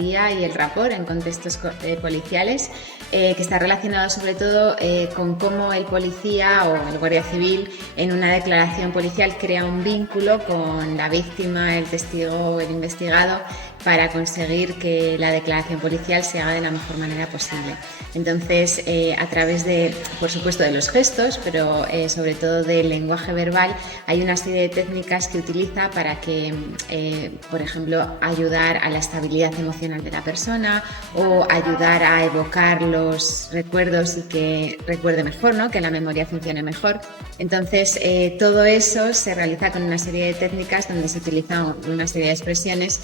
empatía y el rapport en contextos policiales, que está relacionado sobre todo con cómo el policía o el guardia civil en una declaración policial crea un vínculo con la víctima, el testigo o el investigado para conseguir que la declaración policial se haga de la mejor manera posible. Entonces, a través de, por supuesto, de los gestos, pero sobre todo del lenguaje verbal, hay una serie de técnicas que utiliza para que, por ejemplo, ayudar a la estabilidad emocional de la persona o ayudar a evocar los recuerdos y que recuerde mejor, ¿no? Que la memoria funcione mejor. Entonces, todo eso se realiza con una serie de técnicas donde se utilizan una serie de expresiones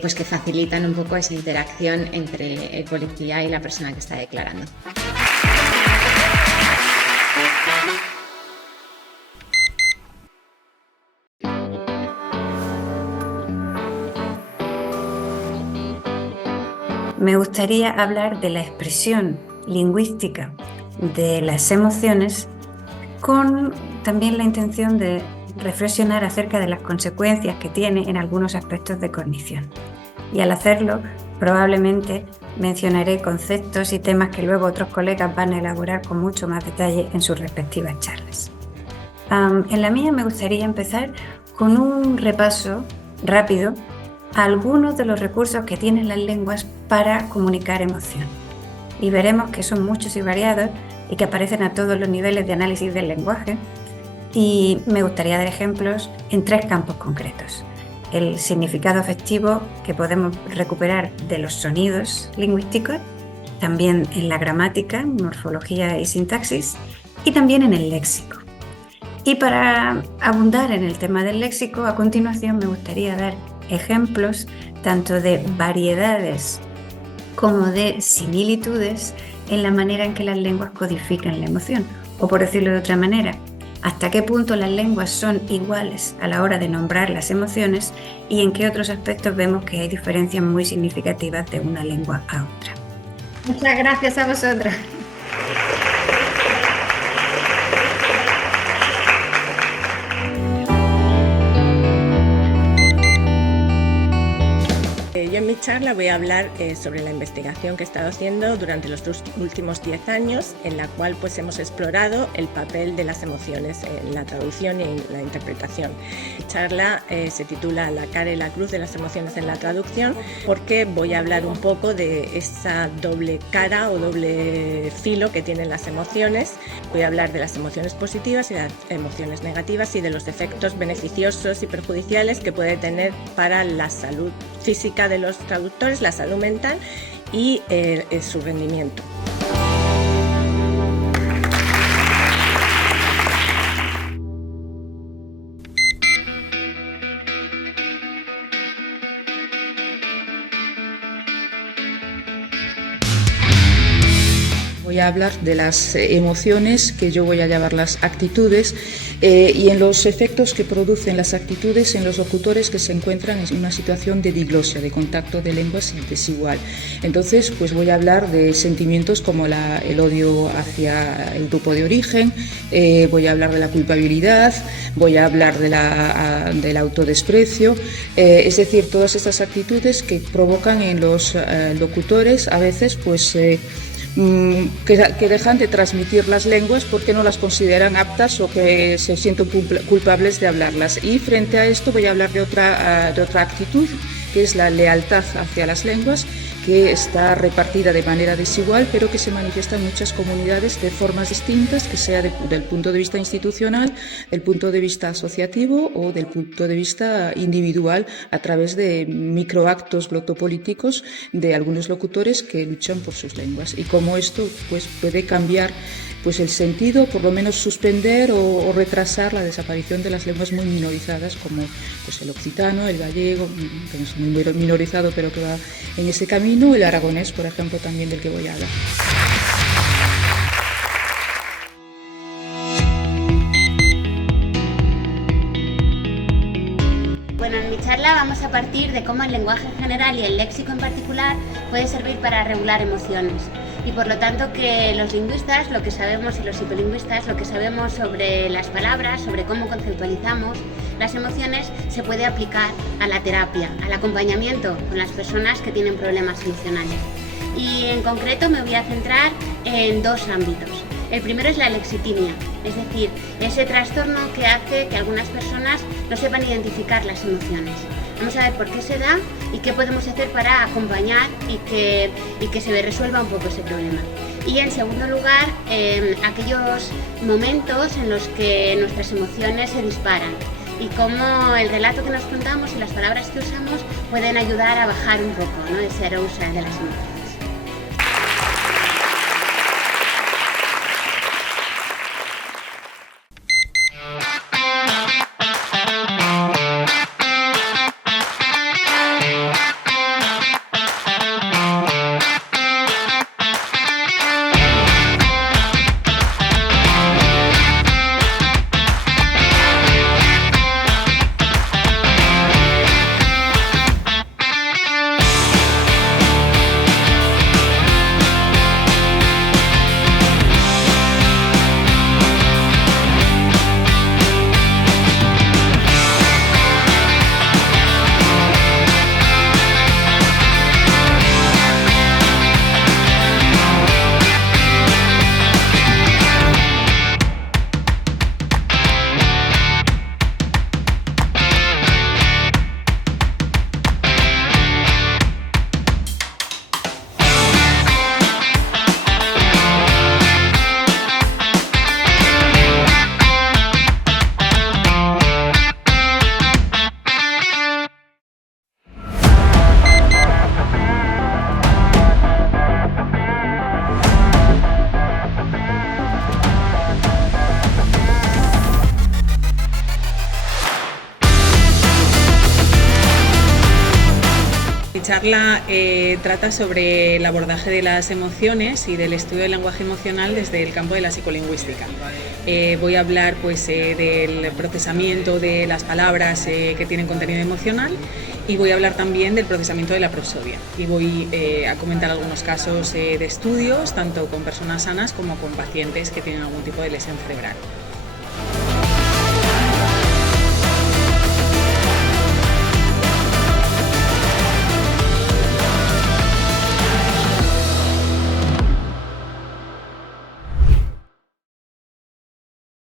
pues que facilitan un poco esa interacción entre el policía y la persona que está declarando. Me gustaría hablar de la expresión lingüística de las emociones con también la intención de reflexionar acerca de las consecuencias que tiene en algunos aspectos de cognición. Y al hacerlo, probablemente mencionaré conceptos y temas que luego otros colegas van a elaborar con mucho más detalle en sus respectivas charlas. En la mía me gustaría empezar con un repaso rápido a algunos de los recursos que tienen las lenguas para comunicar emoción. Y veremos que son muchos y variados y que aparecen a todos los niveles de análisis del lenguaje. Y me gustaría dar ejemplos en 3 campos concretos. El significado afectivo que podemos recuperar de los sonidos lingüísticos, también en la gramática, morfología y sintaxis, y también en el léxico. Y para abundar en el tema del léxico, a continuación me gustaría dar ejemplos tanto de variedades como de similitudes en la manera en que las lenguas codifican la emoción. O por decirlo de otra manera, hasta qué punto las lenguas son iguales a la hora de nombrar las emociones y en qué otros aspectos vemos que hay diferencias muy significativas de una lengua a otra. Muchas gracias a vosotros. Yo en mi charla voy a hablar sobre la investigación que he estado haciendo durante los últimos 10 años, en la cual pues hemos explorado el papel de las emociones en la traducción y en la interpretación. Mi charla se titula La cara y la cruz de las emociones en la traducción, porque voy a hablar un poco de esa doble cara o doble filo que tienen las emociones. Voy a hablar de las emociones positivas y las emociones negativas y de los efectos beneficiosos y perjudiciales que puede tener para la salud física de los traductores, la salud mental y su rendimiento. Voy a hablar de las emociones, que yo voy a llamarlas actitudes, y en los efectos que producen las actitudes en los locutores que se encuentran en una situación de diglosia, de contacto de lenguas desigual. Entonces, pues voy a hablar de sentimientos como el odio hacia el grupo de origen, voy a hablar de la culpabilidad, voy a hablar del autodesprecio, es decir, todas estas actitudes que provocan en los locutores a veces pues que dejan de transmitir las lenguas porque no las consideran aptas o que se sienten culpables de hablarlas. Y frente a esto voy a hablar de otra actitud, que es la lealtad hacia las lenguas, que está repartida de manera desigual, pero que se manifiesta en muchas comunidades de formas distintas, que sea del punto de vista institucional, del punto de vista asociativo o del punto de vista individual, a través de microactos glotopolíticos de algunos locutores que luchan por sus lenguas. Y cómo esto pues, puede cambiar pues, el sentido, por lo menos suspender o retrasar la desaparición de las lenguas muy minorizadas, como pues, el occitano, el gallego, que no es muy minorizado, pero que va en ese camino, el aragonés, por ejemplo, también del que voy a hablar. Bueno, en mi charla vamos a partir de cómo el lenguaje en general y el léxico en particular puede servir para regular emociones. y por lo tanto que los lingüistas lo que sabemos y los psicolingüistas lo que sabemos sobre las palabras, sobre cómo conceptualizamos las emociones se puede aplicar a la terapia, al acompañamiento con las personas que tienen problemas emocionales. Y en concreto me voy a centrar en dos ámbitos. El primero es la lexitimia, es decir, ese trastorno que hace que algunas personas no sepan identificar las emociones. Vamos a ver por qué se da y qué podemos hacer para acompañar y que se resuelva un poco ese problema. Y en segundo lugar, aquellos momentos en los que nuestras emociones se disparan y cómo el relato que nos contamos y las palabras que usamos pueden ayudar a bajar un poco, ¿no?, ese arousal de las emociones. Mi charla trata sobre el abordaje de las emociones y del estudio del lenguaje emocional desde el campo de la psicolingüística. Voy a hablar del procesamiento de las palabras que tienen contenido emocional y voy a hablar también del procesamiento de la prosodia. Y voy a comentar algunos casos de estudios, tanto con personas sanas como con pacientes que tienen algún tipo de lesión cerebral.